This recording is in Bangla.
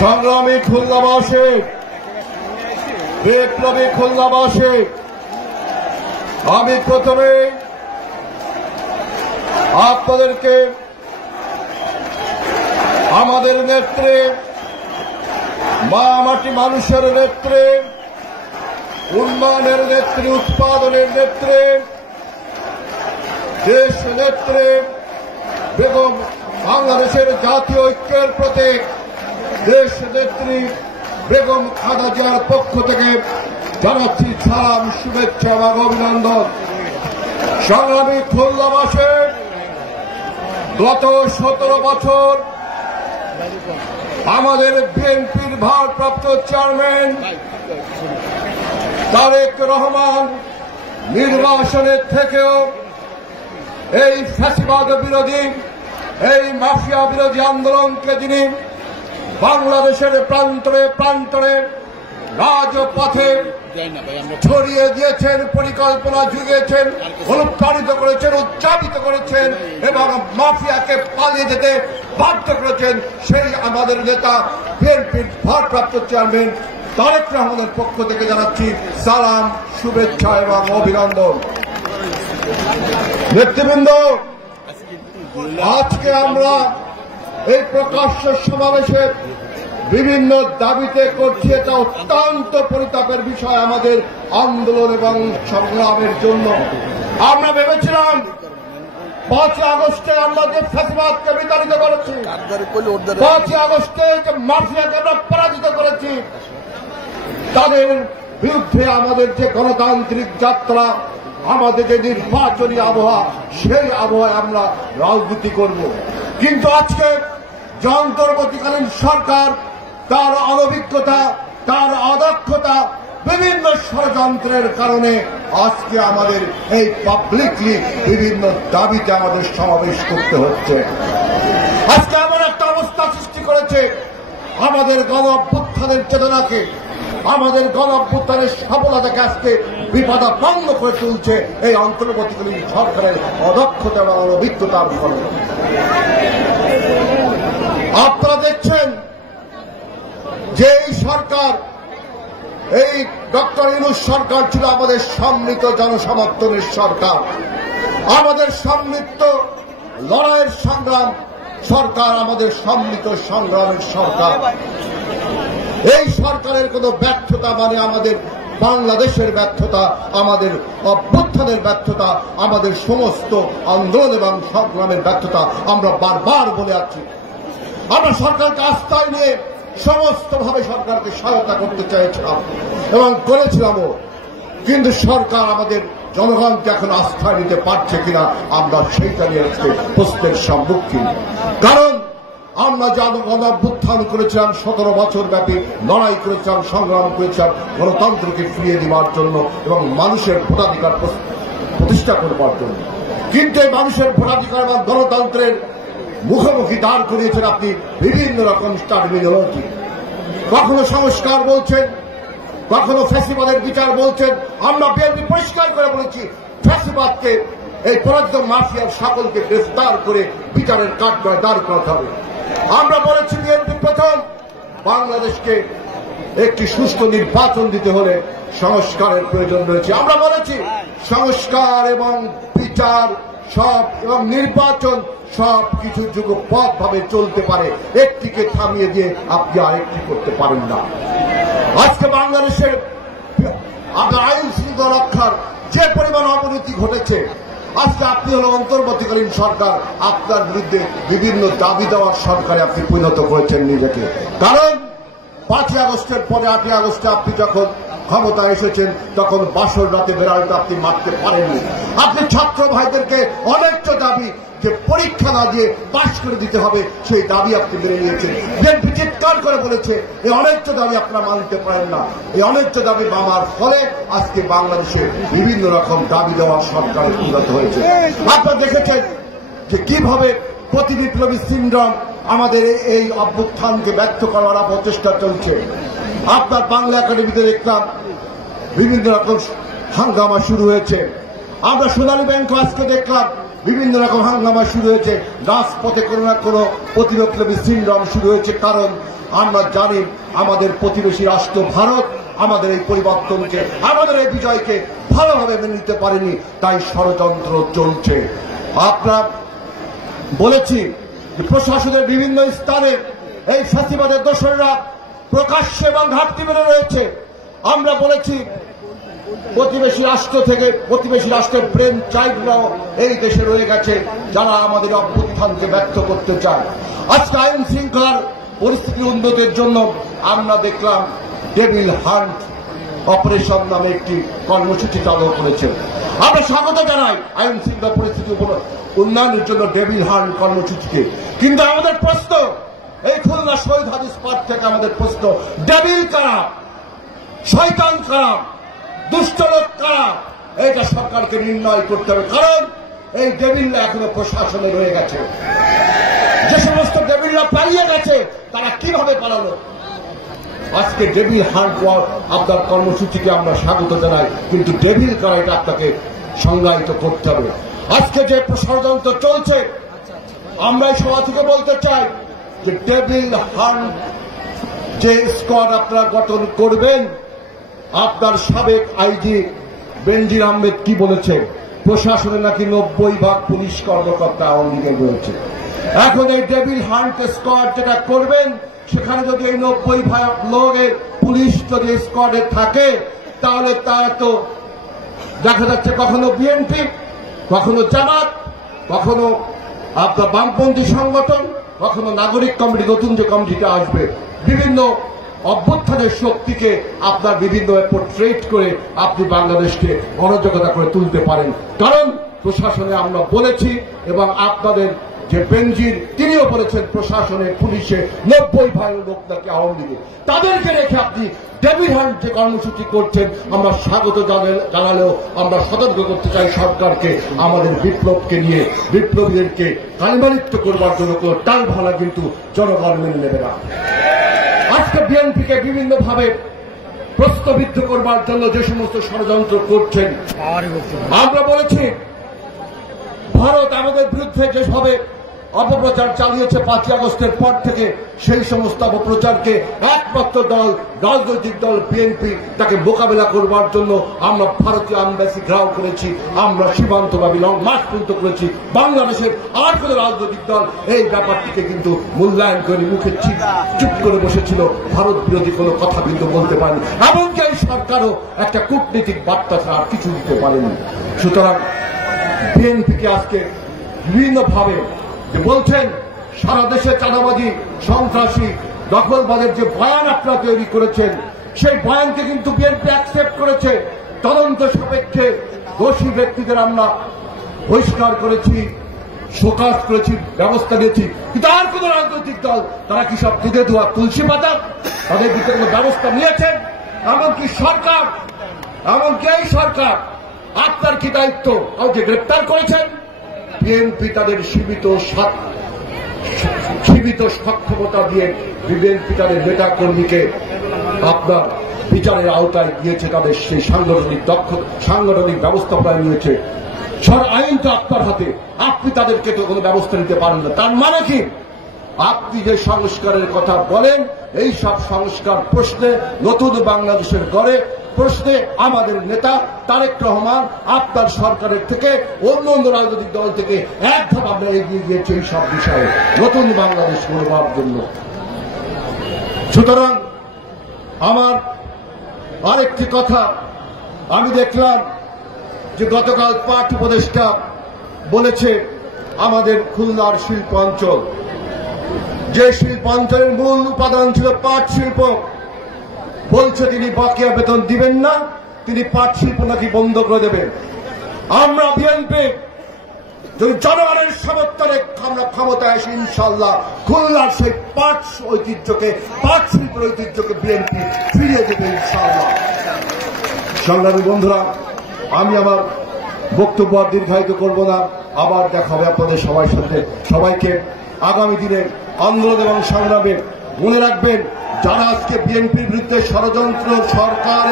সংগ্রামী খুলনাবাসী, বিপ্লবী খুলনাবাসী, আমি প্রথমে আপনাদেরকে আমাদের নেত্রী, মা মাটি মানুষের নেত্রী, উন্নয়নের নেত্রী, উৎপাদনের নেত্রী, দেশ নেত্রী বেগম বাংলাদেশের জাতীয় ঐক্যের প্রতীক দেশ নেত্রী বেগম খালেদা জিয়ার পক্ষ থেকে জানাচ্ছি সালাম, শুভেচ্ছা এবং অভিনন্দন। সংগ্রামী খুলনাবাসী, গত 17 বছর আমাদের বিএনপির ভারপ্রাপ্ত চেয়ারম্যান তারেক রহমান নির্বাসনের থেকেও এই ফ্যাসিবাদ বিরোধী, এই মাফিয়া বিরোধী আন্দোলনকে যিনি বাংলাদেশের প্রান্তরে প্রান্তরে রাজপথে ছড়িয়ে দিয়েছেন, পরিকল্পনা জুগিয়েছেন, অনুপ্রাণিত করেছেন, উচ্চারিত করেছেন এবং মাফিয়াকে পালিয়ে যেতে বাধ্য করেছেন, সেই আমাদের নেতা বিএনপির ভারপ্রাপ্ত চেয়ারম্যান তারেক রহমানের পক্ষ থেকে জানাচ্ছি সালাম, শুভেচ্ছা এবং অভিনন্দন। নেতৃবৃন্দ, আজকে আমরা এই প্রকাশ্য সমাবেশে বিভিন্ন দাবিতে করছি, এটা অত্যন্ত পরিতাপের বিষয় আমাদের আন্দোলন এবং সংগ্রামের জন্য। আমরা ভেবেছিলাম 5 আগস্টে আমরা যে ফ্যাসিবাদকে বিতাড়িত করেছি, 5 আগস্টে যে মাফিয়াকে আমরা পরাজিত করেছি, তাদের বিরুদ্ধে আমাদের যে গণতান্ত্রিক যাত্রা, আমাদের যে নির্বাচনী আবহাওয়া, সেই আবহাওয়ায় আমরা রাজনীতি করব। কিন্তু আজকে যে অন্তর্বর্তীকালীন সরকার তার অনভিজ্ঞতা, তার অদক্ষতা, বিভিন্ন ষড়যন্ত্রের কারণে আজকে আমাদের এই পাবলিকলি বিভিন্ন দাবিতে আমাদের সমাবেশ করতে হচ্ছে। আজকে এমন একটা অবস্থা সৃষ্টি করেছে, আমাদের গণ অভ্যুত্থানের চেতনাকে, আমাদের গণ অভ্যুত্থানের সফলতাকে আজকে বিপদাপন্ন করে তুলছে এই অন্তর্বর্তীকালীন সরকারের অদক্ষতা এবং অনভিজ্ঞতার ফলে। আপনারা দেখছেন যে এই সরকার, এই ডক্টর ইউনূস সরকার ছিল আমাদের সম্মিলিত জনসমর্থনের সরকার, আমাদের সম্মিলিত লড়াইয়ের সংগ্রাম সরকার, আমাদের সম্মিলিত সংগ্রামের সরকার। এই সরকারের কোন ব্যর্থতা মানে আমাদের বাংলাদেশের ব্যর্থতা, আমাদের অভ্যুত্থানের ব্যর্থতা, আমাদের সমস্ত আন্দোলন এবং সংগ্রামের ব্যর্থতা আমরা বারবার বলে আসছি। আমরা সরকারকে আস্থায় নিয়ে সমস্তভাবে সরকারকে সহায়তা করতে চাইছিলাম এবং করেছিলামও, কিন্তু সরকার আমাদের জনগণকে এখন আস্থায় নিতে পারছে কিনা আমরা সেইটা নিয়ে আজকে প্রশ্নের সম্মুখীন। কারণ আমরা যা গণঅভ্যুত্থান করেছিলাম, 17 বছর ব্যাপী লড়াই করেছিলাম, সংগ্রাম করেছিলাম গণতন্ত্রকে ফিরিয়ে দেওয়ার জন্য এবং মানুষের ভোটাধিকার প্রতিষ্ঠা করবার জন্য। কিন্তু এই মানুষের ভোটাধিকার এবং গণতন্ত্রের মুখোমুখি দাঁড় করিয়েছেন আপনি বিভিন্ন রকম টার্মিনোলজি। কখনো সংস্কার বলছেন, কখনো ফ্যাসিবাদের বিচার বলছেন। আমরা বিএনপি পরিষ্কার করে বলেছি, ফ্যাসিবাদকে, এই পরাজিত মাফিয়ার সকলকে গ্রেফতার করে বিচারের কাঠগড়ায় দাঁড় করাতে হবে। আমরা বলেছি বিএনপি প্রথম বাংলাদেশকে একটি সুষ্ঠু নির্বাচন দিতে হলে সংস্কারের প্রয়োজন রয়েছে। আমরা বলেছি সংস্কার এবং বিচার সব এবং নির্বাচন সব কিছু যুগপৎ ভাবে চলতে পারে, একটিকে থামিয়ে দিয়ে আপনি আরেকটি করতে পারেন না। আজকে বাংলাদেশের আইন শৃঙ্খলা রক্ষার যে পরিমাণ অবনতি ঘটেছে, আজকে আপনি হল অন্তর্বর্তীকালীন সরকার, আপনার বিরুদ্ধে বিভিন্ন দাবি দেওয়ার সরকারে আপনি পরিণত করেছেন নিজেকে। কারণ 5 আগস্টের পরে 8 আগস্টে আপনি যখন ক্ষমতা এসেছেন, তখন বাসর রাতে বেড়ালটা আপনি মারতে পারেননি। আপনি ছাত্র ভাইদেরকে অনেকটা দাবি যে পরীক্ষা না দিয়ে পাশ করে দিতে হবে, সেই দাবি আপনি মেনে নিয়েছেন। বিএনপি চিৎকার করে বলেছে এই অনেকটা দাবি আপনারা মানতে পারেন না। এই অনেকটা দাবি মানার ফলে আজকে বাংলাদেশে বিভিন্ন রকম দাবি দেওয়ার সরকার উন্নত হয়েছে। আপনারা দেখেছেন যে কিভাবে প্রতিবিপ্লবী সিন্ড্রোম আমাদের এই অভ্যুত্থানকে ব্যর্থ করার প্রচেষ্টা চলছে। আপনার বাংলা একাডেমিতে দেখলাম বিভিন্ন রকম হাঙ্গামা শুরু হয়েছে। আমরা সোনালী ব্যাংক আজকে দেখলাম বিভিন্ন রকম হাঙ্গামা শুরু হয়েছে, রাজপথে কোনো না কোনো প্রতিরোধী সিন্ড্রোম শুরু হয়েছে। কারণ আমরা জানি আমাদের প্রতিবেশী রাষ্ট্র ভারত আমাদের এই পরিবর্তনকে, আমাদের এই বিজয়কে ভালোভাবে মেনে নিতে পারেনি, তাই ষড়যন্ত্র চলছে। আপনারা বলেছি যে প্রশাসনের বিভিন্ন স্থানে এই ফ্যাসিবাদের দোসররা প্রকাশ্যে এবং ঘাটতি মেনে রয়েছে। আমরা বলেছি প্রতিবেশী রাষ্ট্র থেকে প্রতিবেশী রাষ্ট্রের প্রেম চাইগুলো এই দেশে রয়ে গেছে, যারা আমাদের অভ্যুত্থানকে ব্যক্ত করতে চায়। আজকে আইন শৃঙ্খলার পরিস্থিতি উন্নতির জন্য আমরা দেখলাম ডেভিল হান্ট অপারেশন নামে একটি কর্মসূচি চালু করেছেন। আমরা স্বাগত জানাই আইন শৃঙ্খলা পরিস্থিতি উন্নয়নের জন্য ডেভিল হান্ট কর্মসূচিকে। কিন্তু আমাদের প্রশ্ন, এই খুলনা শহীদ হাদিস পার্ক থেকে আমাদের প্রশ্ন, ডেভিল কারা, শয়তান কারা, দুষ্ট লোক কারা, এটা সরকারকে নির্ণয় করতে হবে। কারণ এই ডেভিলরা এখনো প্রশাসনে রয়ে গেছে। যে সমস্ত ডেভিলরা পালিয়ে গেছে তারা কিভাবে পালালো? আজকে ডেভিল হান্ট আপনার কর্মসূচিকে আমরা স্বাগত জানাই, কিন্তু ডেভিল কারা এটা আপনাকে সংজ্ঞায়িত করতে হবে। আজকে যে ষড়যন্ত্র চলছে, আমরা এই সভা থেকে বলতে চাই যে ডেভিল হান্ট যে স্কোয়াড আপনারা গঠন করবেন, আপনার সাবেক আইজি বেনজির আহমেদ কি বলেছেন? প্রশাসনে নাকি 90% পুলিশ কর্মকর্তা আওয়ামী লীগের রয়েছে। এখন এই ডেভিল হান্ট স্কোয়াড যেটা করবেন, সেখানে যদি এই 90% লোকের পুলিশ যদি স্কোয়াডে থাকে, তাহলে তারা তো দেখা যাচ্ছে কখনো বিএনপি, কখনো জামাত, কখনো আপনার বামপন্থী সংগঠন, কখনো নাগরিক কমিটি, নতুন যে কমিটিটা আসবে, বিভিন্ন অভ্যুত্থানের শক্তিকে আপনার বিভিন্ন পোর্ট্রেট করে আপনি বাংলাদেশকে অরাজকতা করে তুলতে পারেন। কারণ প্রশাসনে আমরা বলেছি এবং আপনাদের যে বেনজির তিনিও বলেছেন প্রশাসনে পুলিশে 90% লোক নাকি আওয়ামী লীগের। তাদেরকে রেখে আপনি ডেভিল হান্ট যে কর্মসূচি করছেন আমরা স্বাগত জানালেও আমরা সতর্ক করতে চাই সরকারকে, আমাদের বিপ্লবকে নিয়ে বিপ্লবীদেরকে কালিমালিপ্ত করবার জন্য কোনো টাল ভালা কিন্তু জনগণ মেনে নেবে না। আজকে বিএনপিকে বিভিন্নভাবে প্রশ্নবিদ্ধ করবার জন্য যে সমস্ত ষড়যন্ত্র করছেন, আমরা বলেছি ভারত আমাদের বিরুদ্ধে যেভাবে অপপ্রচার চালিয়েছে 5ই আগস্টের পর থেকে, সেই সমস্ত অপপ্রচারকে একমাত্র দল, রাজনৈতিক দল বিএনপি তাকে মোকাবেলা করবার জন্য আমরা ভারতীয় আম্বাসি ঘেরাও করেছি, আমরা সীমান্তব্যাপী লং মার্চ পর্যন্ত করেছি। বাংলাদেশের আর কোন রাজনৈতিক দল এই ব্যাপারটিকে কিন্তু মূল্যায়ন করে মুখে চুপ করে বসেছিল, ভারত বিরোধী কোনো কথা কিন্তু বলতে পারেনি। এমনকি এই সরকারও একটা কূটনীতিক বার্তা ছাড়া আর কিছু দিতে পারেনি। সুতরাং বিএনপিকে আজকে বিভিন্নভাবে বলছেন সারা দেশে চাঁদাবাজি, সন্ত্রাসী, দখলবাদের যে বয়ান আপনারা তৈরি করেছেন, সেই বয়ানকে কিন্তু বিএনপি অ্যাকসেপ্ট করেছে। তদন্ত সাপেক্ষে দোষী ব্যক্তিদের আমরা বহিষ্কার করেছি, শোকাজ করেছি, ব্যবস্থা নিয়েছি। কিন্তু আর কোন রাজনৈতিক দল তারা কি সব দুধে ধোয়া তুলসী পাতা তাদের দিকে কোনো ব্যবস্থা নিয়েছেন? এমনকি সরকার, এমনকি এই সরকার, আপনার কি দায়িত্ব? কাউকে গ্রেপ্তার করেছেন? বিএনপি তাদের সীমিত সক্ষমতা দিয়ে বিএনপি তাদের নেতা কর্মীকে আপনার বিচারের আওতায় দিয়েছে, তাদের সেই সাংগঠনিক ব্যবস্থাপনা নিয়েছে। আইন তো আপনার হাতে, আপনি তাদেরকে তো কোনো ব্যবস্থা নিতে পারেন না। তার মানে কি? আপনি যে সংস্কারের কথা বলেন, এই সব সংস্কার প্রশ্নে, নতুন বাংলাদেশের গড়ে প্রশ্নে আমাদের নেতা তারেক রহমান আপনার সরকারের থেকে অন্য অন্য রাজনৈতিক দল থেকে এক ধাপ আমরা এগিয়ে গিয়েছি এই সব বিষয়ে নতুন বাংলাদেশ গড়বার জন্য। সুতরাং আমার আরেকটি কথা, আমি দেখলাম যে গতকাল পাট উপদেষ্টা বলেছে আমাদের খুলনার শিল্পাঞ্চল, যে শিল্পাঞ্চলের মূল উপাদান ছিল পাট শিল্প, বলছে তিনি বকেয়া বেতন দিবেন না, তিনি পাট শিল্প নাকি বন্ধ করে দেবেন। আমরা বিএনপি যদি জনগণের সমর্থনে আমরা ক্ষমতায় আসি, ইনশাল্লাহ খুলনার সেই পাট ঐতিহ্যকে, পাট শিল্পের ঐতিহ্যকে বিএনপি ফিরিয়ে দেবে ইনশাল্লাহ। সংগ্রামী বন্ধুরা, আমি আমার বক্তব্য দীর্ঘায়িত করব না, আবার দেখা হবে আপনাদের সবার সাথে। সবাইকে আগামী দিনের আন্দোলন এবং সংগ্রামে মনে রাখবেন, যারা আজকে বিএনপির বিরুদ্ধে ষড়যন্ত্র সরকার